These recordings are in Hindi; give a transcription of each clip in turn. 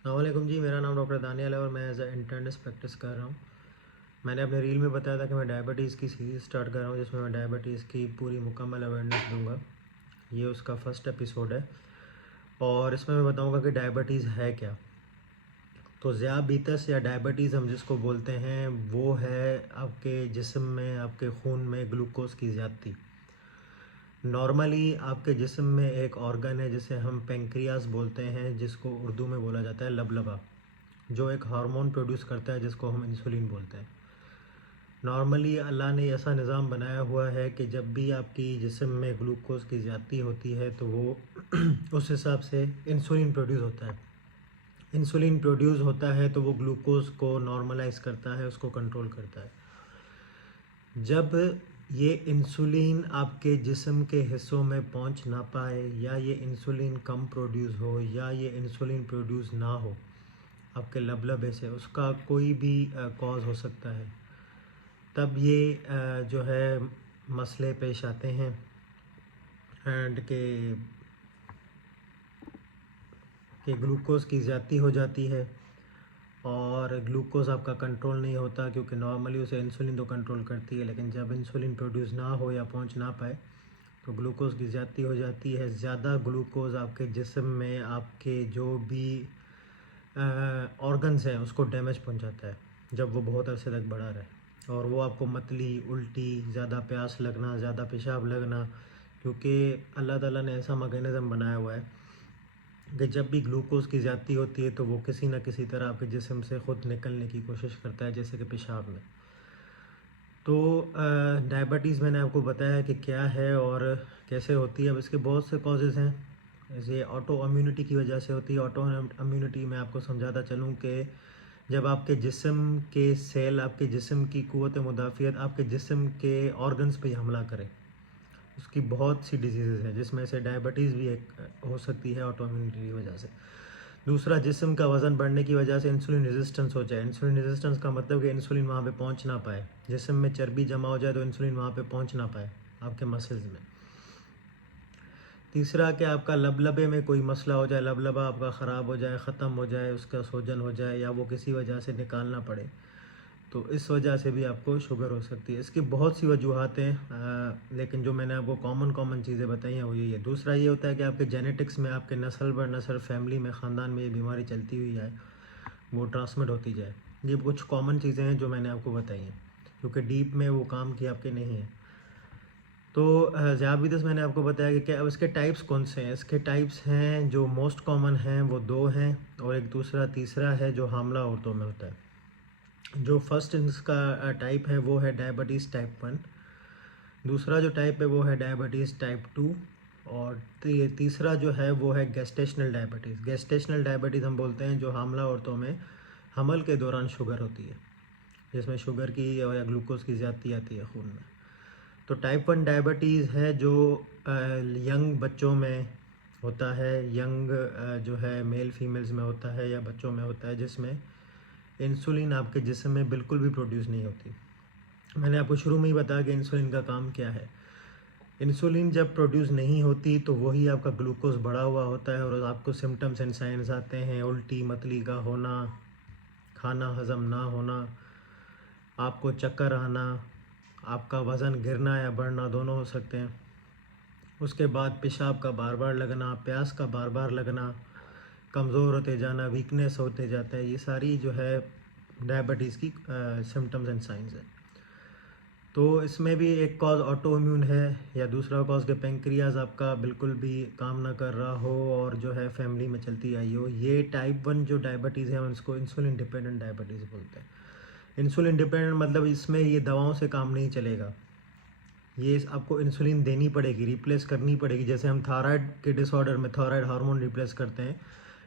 अस्सलामुअलैकुम जी, मेरा नाम डॉक्टर दानियाल है और मैं एज ए इंटर्निस्ट प्रैक्टिस कर रहा हूँ। मैंने अपने रील में बताया था कि मैं डायबिटीज़ की सीरीज़ स्टार्ट कर रहा हूँ जिसमें मैं डायबिटीज़ की पूरी मुकम्मल अवेयरनेस दूंगा। ये उसका फर्स्ट एपिसोड है और इसमें मैं बताऊंगा कि डायबिटीज़ है क्या। तो ज़ियाबीतस या डायबिटीज़ हम जिसको बोलते हैं वो है आपके जिस्म में, आपके खून में ग्लूकोज़ की ज़्यादती। नॉर्मली आपके जिस्म में एक ऑर्गन है जिसे हम पेंक्रियास बोलते हैं, जिसको उर्दू में बोला जाता है लबलबा, जो एक हार्मोन प्रोड्यूस करता है जिसको हम इंसुलिन बोलते हैं। नॉर्मली अल्लाह ने ऐसा निज़ाम बनाया हुआ है कि जब भी आपकी जिस्म में ग्लूकोज़ की ज़्यादती होती है तो वो उस हिसाब से इंसुलिन प्रोड्यूस होता है। इंसुलिन प्रोड्यूस होता है तो वो ग्लूकोज़ को नॉर्मलाइज करता है, उसको कंट्रोल करता है। जब ये इंसुलिन आपके जिस्म के हिस्सों में पहुंच ना पाए, या ये इंसुलिन कम प्रोड्यूस हो, या ये इंसुलिन प्रोड्यूस ना हो आपके लबलबे से, उसका कोई भी कॉज हो सकता है, तब ये जो है मसले पेश आते हैं एंड के ग्लूकोज़ की ज़्यादती हो जाती है और ग्लूकोज़ आपका कंट्रोल नहीं होता, क्योंकि नॉर्मली उसे इंसुलिन तो कंट्रोल करती है, लेकिन जब इंसुलिन प्रोड्यूस ना हो या पहुंच ना पाए तो ग्लूकोज़ की ज़्यादती हो जाती है। ज़्यादा ग्लूकोज़ आपके जिस्म में आपके जो भी ऑर्गन्स हैं उसको डैमेज पहुंचाता है जब वो बहुत अरसे तक बढ़ा रहे, और वो आपको मतली, उल्टी, ज़्यादा प्यास लगना, ज़्यादा पेशाब लगना, क्योंकि अल्लाह ताला ने ऐसा मैकेनिज़्म बनाया हुआ है कि जब भी ग्लूकोज़ की ज़्यादती होती है तो वो किसी न किसी तरह आपके जिस्म से ख़ुद निकलने की कोशिश करता है, जैसे कि पेशाब में। तो डायबिटीज़ मैंने आपको बताया कि क्या है और कैसे होती है। अब इसके बहुत से कॉजेज़ हैं, जैसे ऑटो इम्यूनिटी की वजह से होती है। ऑटो इम्यूनिटी मैं आपको समझाता चलूँ कि जब आपके जिस्म के सेल, आपके जिस्म की क़ुव्वत मुदाफ़ियत आपके जिस्म के ऑर्गन्स पे हमला करें, उसकी बहुत सी डिजीज़ेज़ हैं जिसमें से डायबिटीज़ भी एक हो सकती है ऑटो इम्यूनिटी की वजह से। दूसरा, जिस्म का वज़न बढ़ने की वजह से इंसुलिन रेजिस्टेंस हो जाए। इंसुलिन रेजिस्टेंस का मतलब कि इंसुलिन वहाँ पे पहुँच ना पाए, जिस्म में चर्बी जमा हो जाए तो इंसुलिन वहाँ पे पहुँच ना पाए आपके मसल्स में। तीसरा, कि आपका लबलबे में कोई मसला हो जाए, लबलबा आपका ख़राब हो जाए, ख़त्म हो जाए, उसका सूजन हो जाए, या वो किसी वजह से निकालना पड़े, तो इस वजह से भी आपको शुगर हो सकती है। इसकी बहुत सी वजूहत हैं, लेकिन जो मैंने आपको कॉमन चीज़ें बताई हैं वो यही है। दूसरा ये होता है कि आपके जेनेटिक्स में, आपके नस्ल बर नस्ल फैमिली में, ख़ानदान में ये बीमारी चलती हुई है, वो ट्रांसमिट होती जाए। ये कुछ कॉमन चीज़ें हैं जो मैंने आपको बताई हैं, क्योंकि डीप में वो काम की आपके नहीं है। तो ज़ियाबीतस मैंने आपको बताया कि क्या। अब इसके टाइप्स कौन से हैं। इसके टाइप्स हैं, जो मोस्ट कॉमन हैं वो दो हैं, और एक दूसरा तीसरा है जो हामला औरतों में होता है। जो फर्स्ट इसका टाइप है वो है डायबिटीज़ टाइप 1। दूसरा जो टाइप है वो है डायबिटीज़ टाइप 2। और तीसरा जो है वो है गेस्टेशनल डायबिटीज़। गेस्टेशनल डायबिटीज़ हम बोलते हैं जो हामला औरतों में हमल के दौरान शुगर होती है, जिसमें शुगर की या ग्लूकोज़ की ज़्यादती आती है खून में। तो टाइप 1 डायबिटीज़ है जो यंग बच्चों में होता है, यंग जो है मेल फीमेल्स में होता है या बच्चों में होता है, जिसमें इंसुलिन आपके जिस्म में बिल्कुल भी प्रोड्यूस नहीं होती। मैंने आपको शुरू में ही बताया कि इंसुलिन का काम क्या है। इंसुलिन जब प्रोड्यूस नहीं होती तो वही आपका ग्लूकोज़ बढ़ा हुआ होता है और आपको सिम्टम्स एंड साइंस आते हैं, उल्टी, मतली का होना, खाना हज़म ना होना, आपको चक्कर आना, आपका वज़न गिरना या बढ़ना, दोनों हो सकते हैं। उसके बाद पेशाब का बार बार लगना, प्यास का बार बार लगना, कमज़ोर होते जाना, वीकनेस होते जाता है, ये सारी जो है डायबिटीज़ की सिम्टम्स एंड साइंस है। तो इसमें भी एक कॉज ऑटो इम्यून है, या दूसरा कॉज के पेंक्रियाज आपका बिल्कुल भी काम ना कर रहा हो और जो है फैमिली में चलती आई हो। ये टाइप 1 जो डायबिटीज़ है हम इसको इंसुलिन डिपेंडेंट डायबिटीज़ बोलते हैं। इंसुलिन डिपेंडेंट मतलब इसमें ये दवाओं से काम नहीं चलेगा, ये आपको इंसुलिन देनी पड़ेगी, रिप्लेस करनी पड़ेगी। जैसे हम थायराइड के डिसऑर्डर में थायराइड हार्मोन रिप्लेस करते हैं,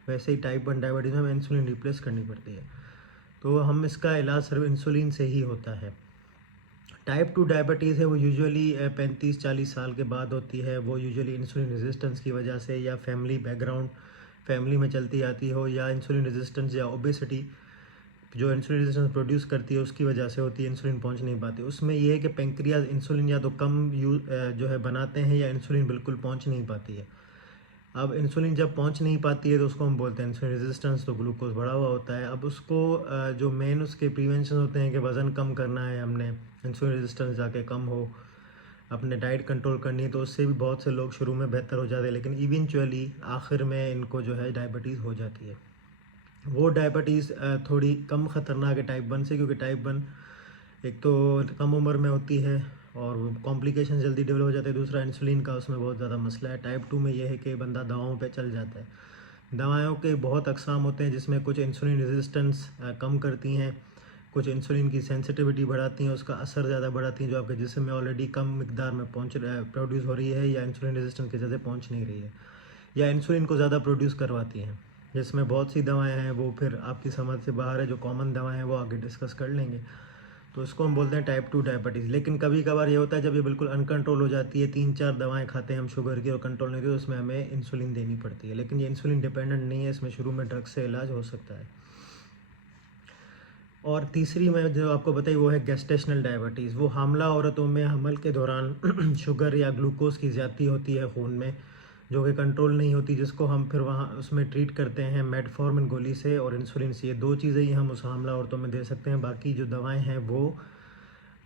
वैसे ही टाइप 1 डायबिटीज़ में हमें इंसुलिन रिप्लेस करनी पड़ती है। तो हम इसका इलाज सिर्फ इंसुलिन से ही होता है। टाइप 2 डायबिटीज़ है वो यूजुअली 35-40 साल के बाद होती है। वो यूजुअली इंसुलिन रेजिस्टेंस की वजह से, या फैमिली बैकग्राउंड, फैमिली में चलती आती हो, या इंसुलिन रेजिस्टेंस या ओबेसिटी जो इंसुलिन रेजिस्टेंस प्रोड्यूस करती है उसकी वजह से होती है, इंसुलिन पहुंच नहीं पाती। उसमें ये है कि पेंक्रियाज इंसुलिन या तो कम जो है बनाते हैं, या इंसुलिन बिल्कुल पहुंच नहीं पाती है। अब इंसुलिन जब पहुंच नहीं पाती है तो उसको हम बोलते हैं इंसुलिन रेजिस्टेंस, तो ग्लूकोज़ बढ़ा हुआ होता है। अब उसको जो मेन उसके प्रिवेंशन होते हैं कि वज़न कम करना है हमने, इंसुलिन रेजिस्टेंस जाके कम हो, अपने डाइट कंट्रोल करनी है, तो उससे भी बहुत से लोग शुरू में बेहतर हो जाते हैं, लेकिन इवेंचुअली आखिर में इनको जो है डायबिटीज़ हो जाती है। वो डायबिटीज़ थोड़ी कम ख़तरनाक है टाइप 1 से, क्योंकि टाइप 1 एक तो कम उम्र में होती है और कॉम्प्लिकेशन जल्दी डेवलप हो जाते हैं, दूसरा इंसुलिन का उसमें बहुत ज़्यादा मसला है। टाइप 2 में ये है कि बंदा दवाओं पे चल जाता है। दवाओं के बहुत अक़साम होते हैं, जिसमें कुछ इंसुलिन रेजिस्टेंस कम करती हैं, कुछ इंसुलिन की सेंसिटिविटी बढ़ाती हैं, उसका असर ज़्यादा बढ़ाती हैं, जो आपके जिस्म में ऑलरेडी कम मिकदार में प्रोड्यूस हो रही है, या इंसुलिन रेजिस्टेंस की वजह से पहुँच नहीं रही है, या इंसुलिन को ज़्यादा प्रोड्यूस करवाती हैं। जिसमें बहुत सी दवाएं हैं, वो फिर आपकी समझ से बाहर है। जो कॉमन दवाएं हैं वो आगे डिस्कस कर लेंगे। तो इसको हम बोलते हैं टाइप 2 डायबिटीज़। लेकिन कभी कभार ये होता है जब ये बिल्कुल अनकंट्रोल हो जाती है, 3-4 दवाएं खाते हैं हम शुगर की और कंट्रोल नहीं होती, तो उसमें हमें इंसुलिन देनी पड़ती है। लेकिन ये इंसुलिन डिपेंडेंट नहीं है, इसमें शुरू में ड्रग से इलाज हो सकता है। और तीसरी मैं जो आपको बताई वो है गेस्टेशनल डायबिटीज़। वो हामला औरतों में हमल के दौरान शुगर या ग्लूकोज़ की ज़्यादती होती है खून में, जो कि कंट्रोल नहीं होती, जिसको हम फिर वहाँ उसमें ट्रीट करते हैं मेटफॉर्मिन गोली से और इंसुलिन से। ये 2 चीज़ें ही हम उस हामला औरतों में दे सकते हैं। बाकी जो दवाएं हैं वो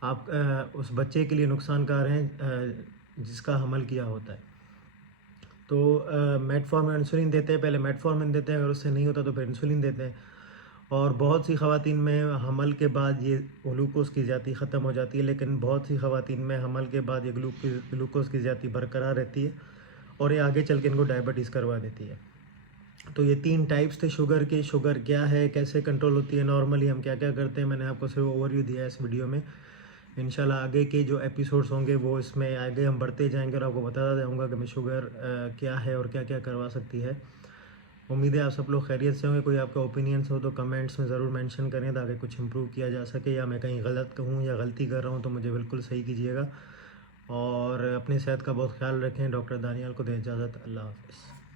आप उस बच्चे के लिए नुकसानकार हैं जिसका हमल किया होता है। तो मेटफॉर्मिन इंसुलिन देते हैं, पहले मेटफॉर्मिन देते हैं, अगर उससे नहीं होता तो फिर इंसुलिन देते हैं। और बहुत सी ख़वातीन में हमल के बाद ये ग्लूकोज़ की ज़्यादती ख़त्म हो जाती है, लेकिन बहुत सी ख़वातीन में हमल के बाद ये ग्लूकोज़ की ज़्यादती बरकरार रहती है और ये आगे चल के इनको डायबिटीज़ करवा देती है। तो ये 3 टाइप्स थे शुगर के। शुगर क्या है, कैसे कंट्रोल होती है, नॉर्मली हम क्या-क्या करते हैं, मैंने आपको सिर्फ ओवरव्यू दिया है इस वीडियो में। इंशाल्लाह आगे के जो एपिसोड्स होंगे वो इसमें आगे हम बढ़ते जाएँगे और आपको बताता जाऊँगा कि मैं शुगर क्या है और क्या-क्या करवा सकती है। उम्मीद है आप सब लोग खैरियत से होंगे। कोई आपका ओपिनियंस हो तो कमेंट्स में ज़रूर मेंशन करें, ताकि कुछ इम्प्रूव किया जा सके, या मैं कहीं गलत कहूँ या गलती कर रहा हूँ तो मुझे बिल्कुल सही कीजिएगा। और अपनी सेहत का बहुत ख्याल रखें। डॉक्टर दानियाल को दें इजाज़त। अल्लाह हाफ़िज़।